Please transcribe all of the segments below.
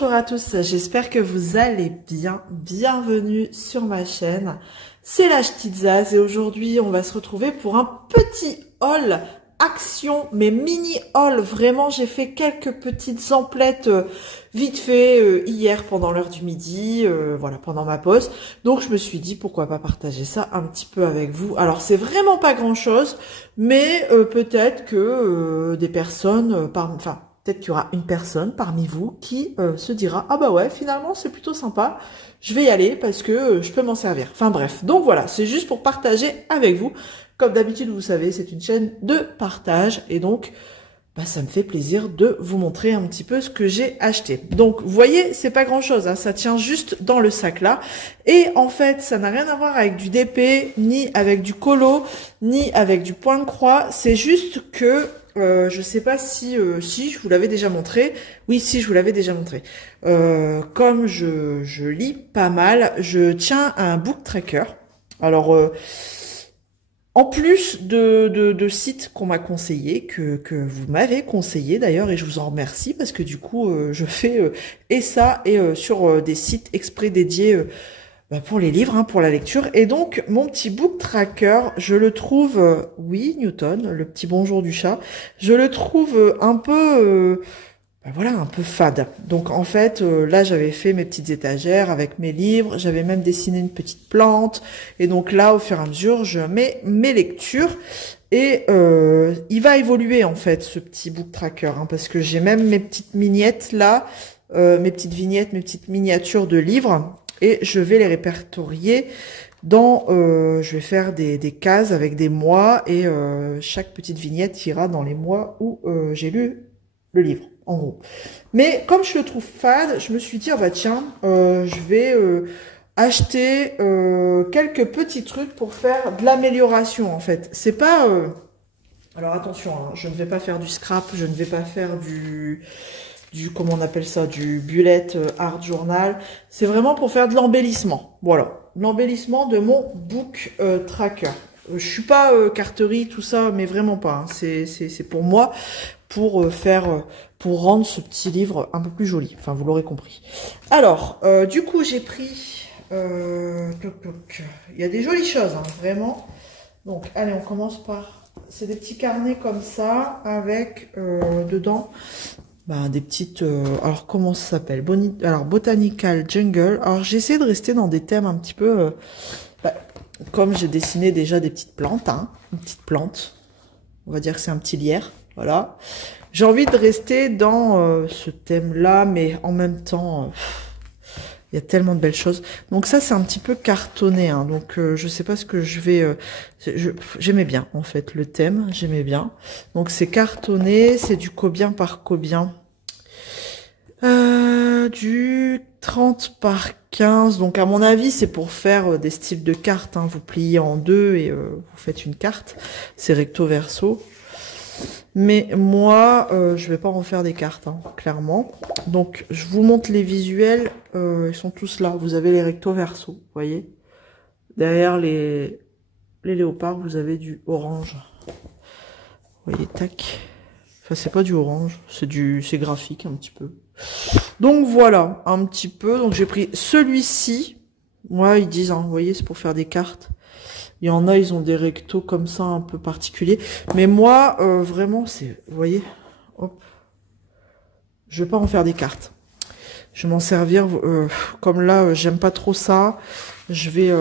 Bonjour à tous, j'espère que vous allez bien. Bienvenue sur ma chaîne. C'est la Ch'tite-Zaz et aujourd'hui on va se retrouver pour un petit haul action, mais mini haul. Vraiment, j'ai fait quelques petites emplettes vite fait hier pendant l'heure du midi, voilà, pendant ma pause. Donc je me suis dit pourquoi pas partager ça un petit peu avec vous. Alors c'est vraiment pas grand chose, mais peut-être que des personnes, peut-être qu'il y aura une personne parmi vous qui se dira « Ah bah ouais, finalement, c'est plutôt sympa, je vais y aller parce que je peux m'en servir. » Enfin bref, donc voilà, c'est juste pour partager avec vous. Comme d'habitude, vous savez, c'est une chaîne de partage et donc bah, ça me fait plaisir de vous montrer un petit peu ce que j'ai acheté. Donc, vous voyez, c'est pas grand-chose, hein, ça tient juste dans le sac là. Et en fait, ça n'a rien à voir avec du DP, ni avec du colo, ni avec du point de croix. C'est juste que je sais pas si je vous l'avais déjà montré. Oui, si, je vous l'avais déjà montré. Comme je lis pas mal, je tiens un book tracker. Alors, en plus de sites qu'on m'a conseillé, que vous m'avez conseillé d'ailleurs, et je vous en remercie parce que du coup, je fais et ça et sur des sites exprès dédiés pour les livres, hein, pour la lecture. Et donc, mon petit book tracker, je le trouve, oui, Newton, le petit bonjour du chat, je le trouve un peu, voilà, un peu fade. Donc, en fait, là, j'avais fait mes petites étagères avec mes livres, j'avais même dessiné une petite plante. Et donc là, au fur et à mesure, je mets mes lectures. Et il va évoluer, en fait, ce petit book tracker, hein, parce que j'ai même mes petites vignettes là, mes petites vignettes, mes petites miniatures de livres. Et je vais les répertorier dans, je vais faire des cases avec des mois et chaque petite vignette ira dans les mois où j'ai lu le livre, en gros. Mais comme je le trouve fade, je me suis dit, ah bah tiens, je vais acheter quelques petits trucs pour faire de l'amélioration en fait. C'est pas... alors attention, hein, je ne vais pas faire du scrap, je ne vais pas faire du comment on appelle ça, du bullet art journal. C'est vraiment pour faire de l'embellissement. Voilà, l'embellissement de mon book tracker. Je suis pas carterie, tout ça, mais vraiment pas. Hein. C'est pour moi, pour pour rendre ce petit livre un peu plus joli. Enfin, vous l'aurez compris. Alors, du coup, j'ai pris... il y a des jolies choses, hein, vraiment. Donc, allez, on commence par... C'est des petits carnets comme ça, avec dedans... des petites... alors, comment ça s'appelle? Alors, Botanical Jungle. Alors, j'ai essayé de rester dans des thèmes un petit peu... comme j'ai dessiné déjà des petites plantes, hein, une petite plante. On va dire que c'est un petit lierre, voilà. J'ai envie de rester dans ce thème-là, mais en même temps... il y a tellement de belles choses. Donc ça, c'est un petit peu cartonné. Hein. Donc je sais pas ce que je vais... j'aimais bien, en fait, le thème. J'aimais bien. Donc c'est cartonné. C'est du combien par combien du 30 par 15. Donc à mon avis, c'est pour faire des styles de cartes. Hein. Vous pliez en deux et vous faites une carte. C'est recto verso. Mais moi, je vais pas en faire des cartes, hein, clairement. Donc, je vous montre les visuels. Ils sont tous là. Vous avez les recto verso, vous voyez. Derrière les léopards, vous avez du orange. Vous voyez, tac. Enfin, c'est pas du orange, c'est graphique un petit peu. Donc voilà, un petit peu. Donc j'ai pris celui-ci. Moi, ils disent, hein, vous voyez, c'est pour faire des cartes. Il y en a, ils ont des rectos comme ça, un peu particuliers. Mais moi, vraiment, c'est... Vous voyez, hop. Je vais pas en faire des cartes. Je vais m'en servir. Comme là, j'aime pas trop ça. Je vais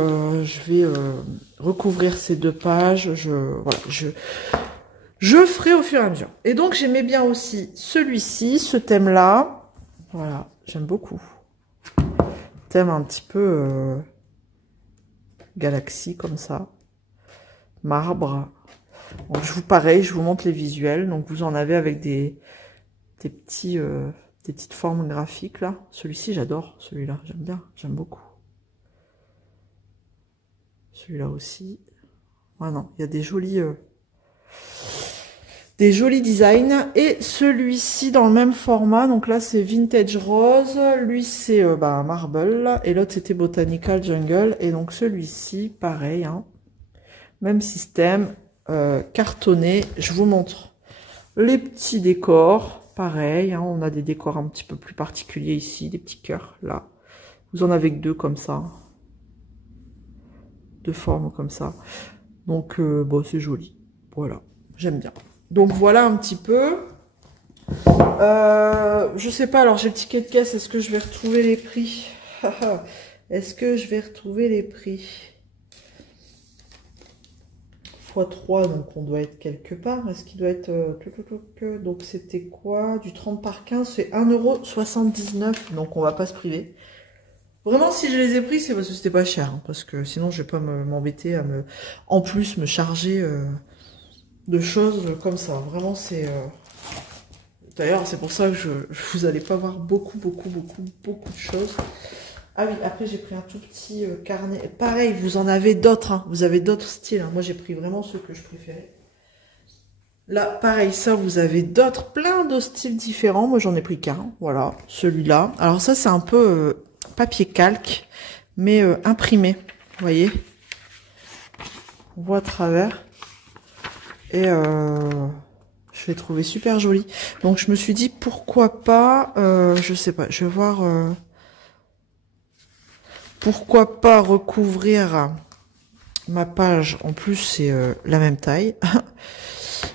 recouvrir ces deux pages. Voilà, je ferai au fur et à mesure. Et donc, j'aimais bien aussi celui-ci, ce thème-là. Voilà, j'aime beaucoup. Thème un petit peu... galaxie comme ça, marbre. Donc pareil, je vous montre les visuels. Donc vous en avez avec des petites formes graphiques là. Celui-ci j'adore, celui-là j'aime bien, j'aime beaucoup. Celui-là aussi. Ah non, il y a des jolis designs. Et celui-ci dans le même format. Donc là c'est Vintage Rose. Lui c'est Marble. Et l'autre c'était Botanical Jungle. Et donc celui-ci, pareil. Hein, même système. Cartonné. Je vous montre les petits décors. pareil, hein, on a des décors un petit peu plus particuliers ici, des petits cœurs, là. Vous en avez que 2 comme ça. De forme comme ça. Donc, bon, c'est joli. Voilà, j'aime bien. Donc, voilà un petit peu. Je sais pas, alors j'ai le ticket de caisse, est-ce que je vais retrouver les prix? Est-ce que je vais retrouver les prix? x3, donc on doit être quelque part. Est-ce qu'il doit être... donc c'était quoi? Du 30 par 15, c'est 1,79 €. Donc on va pas se priver. Vraiment, si je les ai pris, c'est parce que c'était pas cher. Hein, parce que sinon, je vais pas m'embêter à en plus, me charger de choses comme ça. Vraiment, c'est... D'ailleurs, c'est pour ça que vous allez pas voir beaucoup de choses. Ah oui, après j'ai pris un tout petit carnet. Pareil, vous en avez d'autres, hein. Vous avez d'autres styles. Hein. Moi, j'ai pris vraiment ceux que je préférais. Là, pareil, ça, vous avez d'autres, plein de styles différents. Moi, j'en ai pris qu'un, voilà, celui-là. Alors ça, c'est un peu papier calque, mais imprimé, vous voyez. On voit à travers. Et je l'ai trouvé super joli. Donc, je me suis dit, pourquoi pas, je sais pas, je vais voir... pourquoi pas recouvrir ma page, en plus c'est la même taille.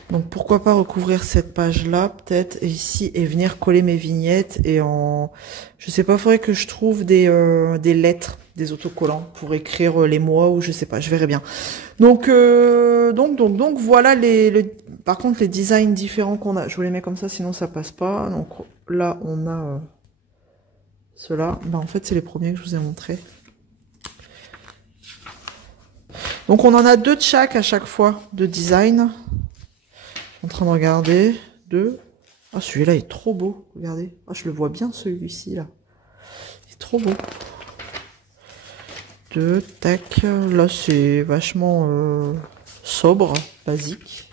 Donc pourquoi pas recouvrir cette page-là peut-être ici et venir coller mes vignettes et je sais pas, faudrait que je trouve des lettres, des autocollants pour écrire les mois ou je sais pas, je verrai bien. Donc voilà par contre les designs différents qu'on a. Je vous les mets comme ça sinon ça passe pas. Donc là on a ceux-là, bah en fait c'est les premiers que je vous ai montrés. Donc on en a 2 de chaque à chaque fois de design. Je suis en train de regarder. 2. Ah celui-là est trop beau, regardez. Ah je le vois bien celui-ci là. Il est trop beau. 2, tac. Là c'est vachement sobre, basique.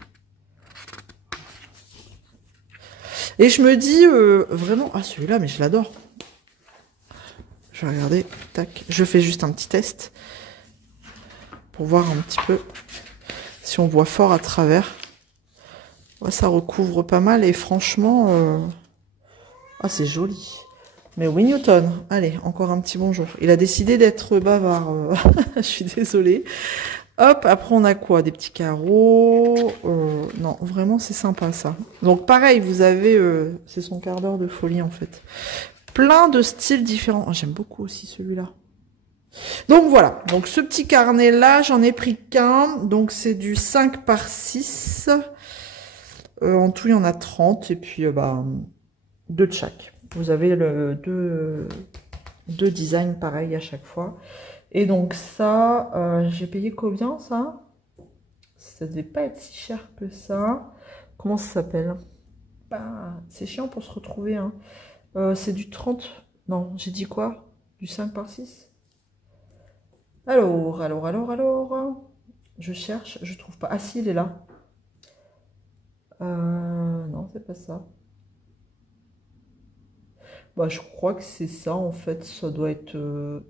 Et je me dis vraiment, ah celui-là mais je l'adore. Je vais regarder, tac, je fais juste un petit test pour voir un petit peu si on voit fort à travers. Ouais, ça recouvre pas mal et franchement, ah c'est joli. Mais oui Newton, allez, encore un petit bonjour. Il a décidé d'être bavard, je suis désolée. Hop, après on a quoi? Des petits carreaux, non, vraiment c'est sympa ça. Donc pareil, vous avez, c'est son quart d'heure de folie en fait. Plein de styles différents. Oh, j'aime beaucoup aussi celui-là. Donc voilà. Donc ce petit carnet là, j'en ai pris qu'un. Donc c'est du 5 par 6. En tout, il y en a 30. Et puis, 2 de chaque. Vous avez deux designs pareils à chaque fois. Et donc ça, j'ai payé combien ça? Ça devait pas être si cher que ça. Comment ça s'appelle? Bah, c'est chiant pour se retrouver, hein. C'est du 30. Non, j'ai dit quoi? Du 5 par 6. Alors. Je cherche, je trouve pas. Ah si, il est là. Non, c'est pas ça. Bah, je crois que c'est ça, en fait. Ça doit être...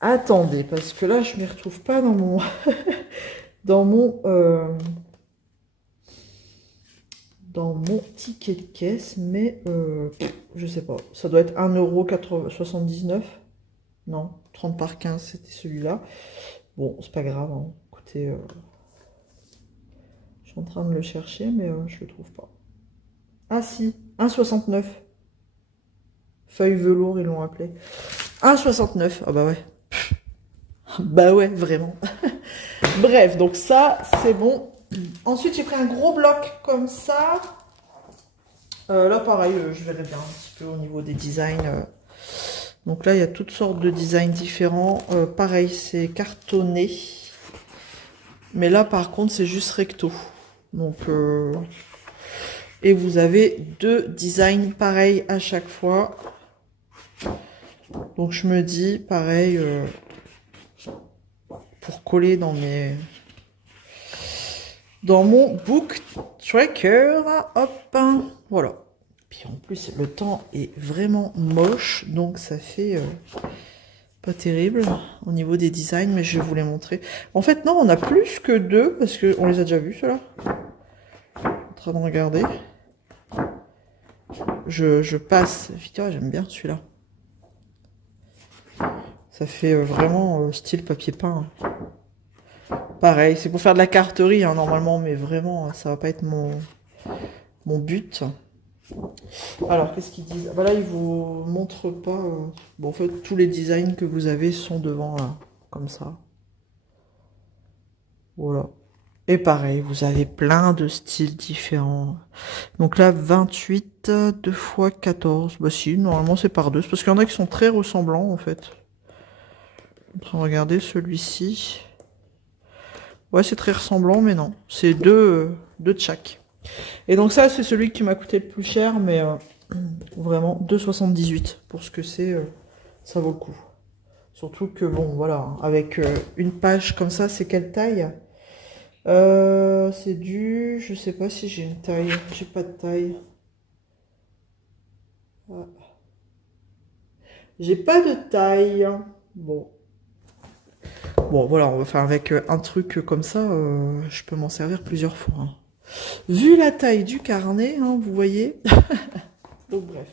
Attendez, parce que là, je ne m'y retrouve pas dans mon... dans mon ticket de caisse, mais je sais pas. Ça doit être 1,79 €. Non, 30 par 15, c'était celui-là. Bon, c'est pas grave, hein. Écoutez, je suis en train de le chercher, mais je le trouve pas. Ah si, 1,69 €. Feuille velours, ils l'ont appelé. 1,69 €. Ah bah ouais. Bah ouais, vraiment. Bref, donc ça, c'est bon. Ensuite, j'ai pris un gros bloc comme ça. Là, pareil, je verrai bien un petit peu au niveau des designs. Donc là, il y a toutes sortes de designs différents. Pareil, c'est cartonné. Mais là, par contre, c'est juste recto. Donc, et vous avez 2 designs pareils à chaque fois. Donc, je me dis, pareil, pour coller dans mon book tracker, hop, voilà. Puis en plus, le temps est vraiment moche, donc ça fait pas terrible au niveau des designs, mais je vais vous les montrer. En fait, non, on a plus que 2, parce qu'on les a déjà vus, ceux-là. En train de regarder. Je passe. Putain, j'aime bien celui-là. Ça fait vraiment style papier peint. Pareil, c'est pour faire de la carterie, hein, normalement, mais vraiment, ça va pas être mon but. Alors, qu'est-ce qu'ils disent? Ah, bah là, ils vous montrent pas... Bon, en fait, tous les designs que vous avez sont devant, là, comme ça. Voilà. Et pareil, vous avez plein de styles différents. Donc là, 28, 2 fois 14. Bah si, normalement, c'est par 2. C'est parce qu'il y en a qui sont très ressemblants, en fait. Je suis en train de regarder celui-ci. Ouais, c'est très ressemblant, mais non. C'est deux de chaque. Et donc ça, c'est celui qui m'a coûté le plus cher, mais vraiment 2,78 pour ce que c'est, ça vaut le coup. Surtout que, bon, voilà, avec une page comme ça, c'est quelle taille? C'est du... Je sais pas si j'ai une taille. J'ai pas de taille. Ah. J'ai pas de taille. Bon. Bon, voilà, on va faire avec un truc comme ça, je peux m'en servir plusieurs fois. Hein. Vu la taille du carnet, hein, vous voyez. Donc, bref.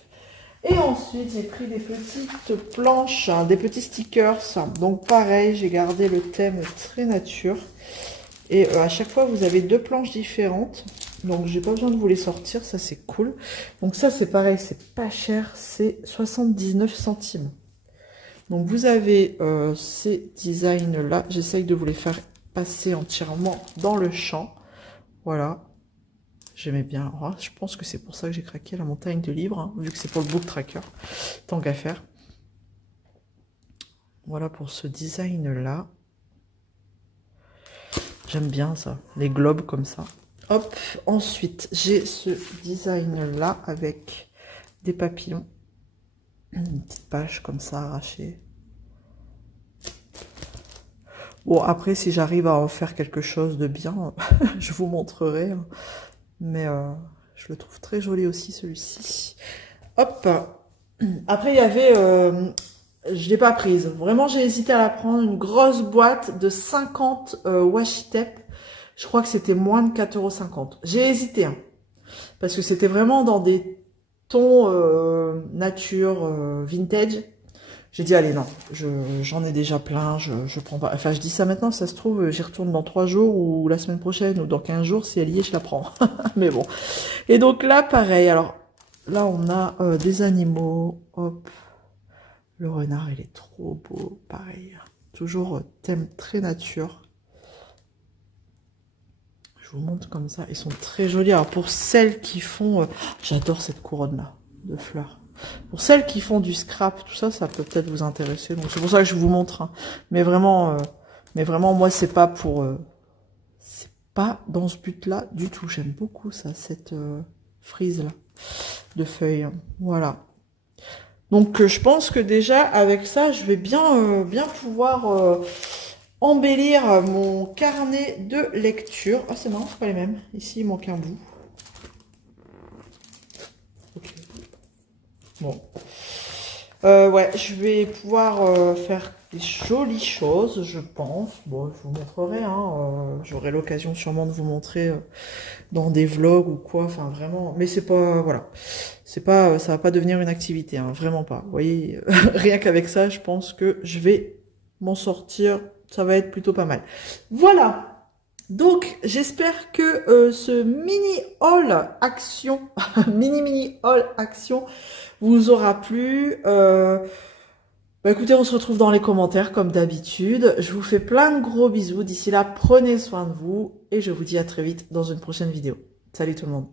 Et ensuite, j'ai pris des petites planches, hein, des petits stickers. Donc, pareil, j'ai gardé le thème très nature. Et à chaque fois, vous avez 2 planches différentes. Donc, j'ai pas besoin de vous les sortir, ça, c'est cool. Donc, ça, c'est pareil, c'est pas cher, c'est 79 centimes. Donc vous avez ces designs-là, j'essaye de vous les faire passer entièrement dans le champ. Voilà, j'aimais bien. Oh, je pense que c'est pour ça que j'ai craqué la montagne de livres, hein, vu que c'est pour le book tracker, tant qu'à faire. Voilà pour ce design-là. J'aime bien ça, les globes comme ça. Hop, ensuite j'ai ce design-là avec des papillons. Une petite page comme ça arrachée. Bon, après, si j'arrive à en faire quelque chose de bien, je vous montrerai. Hein. Mais je le trouve très joli aussi, celui-ci. Hop. Après, il y avait... je ne l'ai pas prise. Vraiment, j'ai hésité à la prendre. Une grosse boîte de 50 washi tape. Je crois que c'était moins de 4,50 €. J'ai hésité. Hein, parce que c'était vraiment dans des ton nature vintage. J'ai dit allez non, j'en ai déjà plein, je prends pas. Enfin je dis ça maintenant, ça se trouve j'y retourne dans 3 jours ou la semaine prochaine ou dans 15 jours, si elle y est je la prends. Mais bon. Et donc là pareil, alors là on a des animaux, hop, le renard il est trop beau, pareil. Toujours thème très nature. Je vous montre comme ça, ils sont très jolis. Alors pour celles qui font, j'adore cette couronne là de fleurs. Pour celles qui font du scrap, tout ça, ça peut peut-être vous intéresser. Donc c'est pour ça que je vous montre. Hein. Mais vraiment, moi c'est pas pour, c'est pas dans ce but-là du tout. J'aime beaucoup ça, cette frise là de feuilles. Voilà. Donc je pense que déjà avec ça, je vais bien pouvoir embellir mon carnet de lecture. Ah, c'est marrant, c'est pas les mêmes. Ici, il manque un bout. Ok. Bon. Ouais, je vais pouvoir faire des jolies choses, je pense. Bon, je vous montrerai. Hein, j'aurai l'occasion sûrement de vous montrer dans des vlogs ou quoi. Enfin, vraiment. Mais c'est pas... Voilà. C'est pas... Ça va pas devenir une activité. Hein, vraiment pas. Vous voyez, rien qu'avec ça, je pense que je vais m'en sortir... Ça va être plutôt pas mal. Voilà. Donc, j'espère que ce mini haul action, mini haul action vous aura plu. Bah, écoutez, on se retrouve dans les commentaires comme d'habitude. Je vous fais plein de gros bisous. D'ici là, prenez soin de vous et je vous dis à très vite dans une prochaine vidéo. Salut tout le monde.